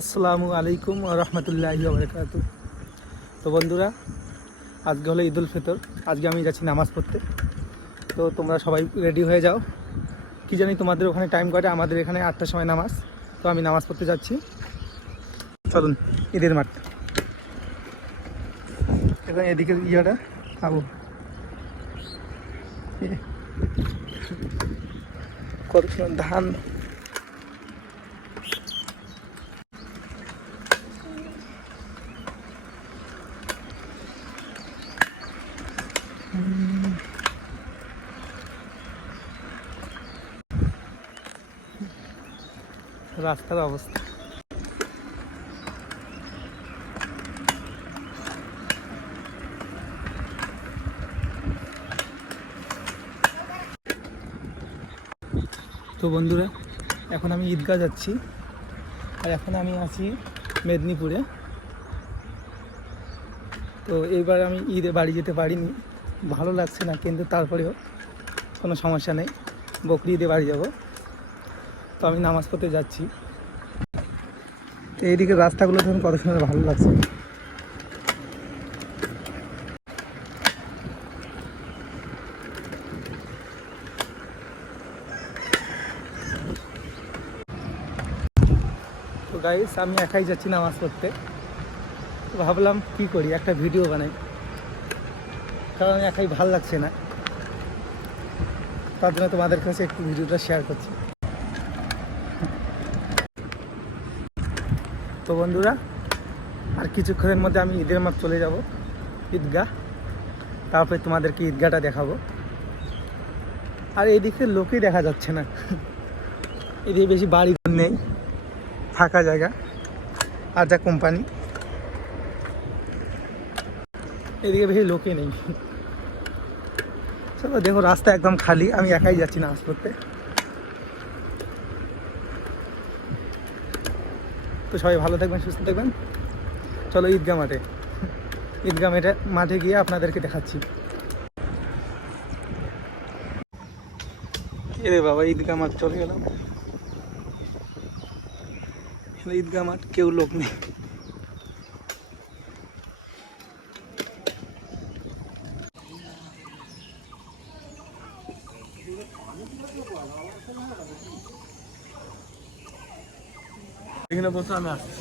আসসালামু আলাইকুম ওয়া রাহমাতুল্লাহি ওয়া বারাকাতুহু। তো বন্ধুরা, আজকে হলো ঈদুল ফিতর। আজকে আমি যাচ্ছি নামাজ পড়তে। তো তোমরা সবাই রেডি হয়ে যাও। কি জানি তোমাদের ওখানে টাইম কয়টা, আমাদের এখানে 8টার সময় নামাজ। তো আমি নামাজ পড়তে যাচ্ছি। চলুন ঈদের মাঠ। এখন এদিকে ইয়াটা আবু কত ধান। রাস্তার অবস্থা তো বন্ধুরা, এখন আমি ঈদগাহ যাচ্ছি। আর এখন আমি আছি মেদিনীপুরে। তো এইবার আমি ঈদে বাড়ি যেতে পারিনি, ভালো লাগছে না, কিন্তু তারপরেও কোনো সমস্যা নেই, বকরি ঈদে বাড়ি যাব। তো আমি নামাজ পড়তে যাচ্ছি। তো এইদিকে রাস্তাগুলো ধরুন কত সুন্দর, ভালো লাগছে। তো গাইস, আমি একাই যাচ্ছি নামাজ পড়তে। তো ভাবলাম কি করি, একটা ভিডিও বানাই, কারণ একাই ভাল লাগছে না। তার জন্য তোমাদের কাছে একটু ভিডিওটা শেয়ার করছি। তো বন্ধুরা, আর কিছুক্ষণের মধ্যে আমি ঈদের মাঠ চলে যাব, ঈদগাহ। তারপরে তোমাদেরকে ঈদগাহটা দেখাবো। আর এইদিকে লোকই দেখা যাচ্ছে না, এদিকে বেশি বাড়ি নেই, ফাঁকা জায়গা, আর যা কোম্পানি, এদিকে বেশি লোকই নেই। চলো দেখো, রাস্তা একদম খালি, আমি একাই যাচ্ছি নামাজ পড়তে। তো সবাই ভালো থাকবেন, সুস্থ থাকবেন। চলো ঈদগাহ মাঠে, ঈদগাহ মাঠে গিয়ে আপনাদেরকে দেখাচ্ছি। এরে বাবা, ঈদগাহ মাঠ চলে গেলাম। ঈদগাহ মাঠ, কেউ লোক নেই। এখানে বসে আমি আসছি।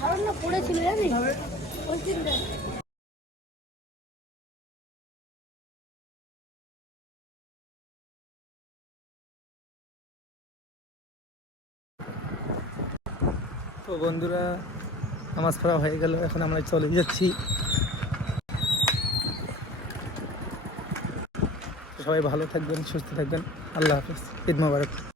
ধারণা পড়েছিল জানিস। তো বন্ধুরা, নামাজ পড়া হয়ে গেল, এখন আমরা চলে যাচ্ছি। সবাই ভালো থাকবেন, সুস্থ থাকবেন। আল্লাহ হাফেজ, ঈদ মোবারক।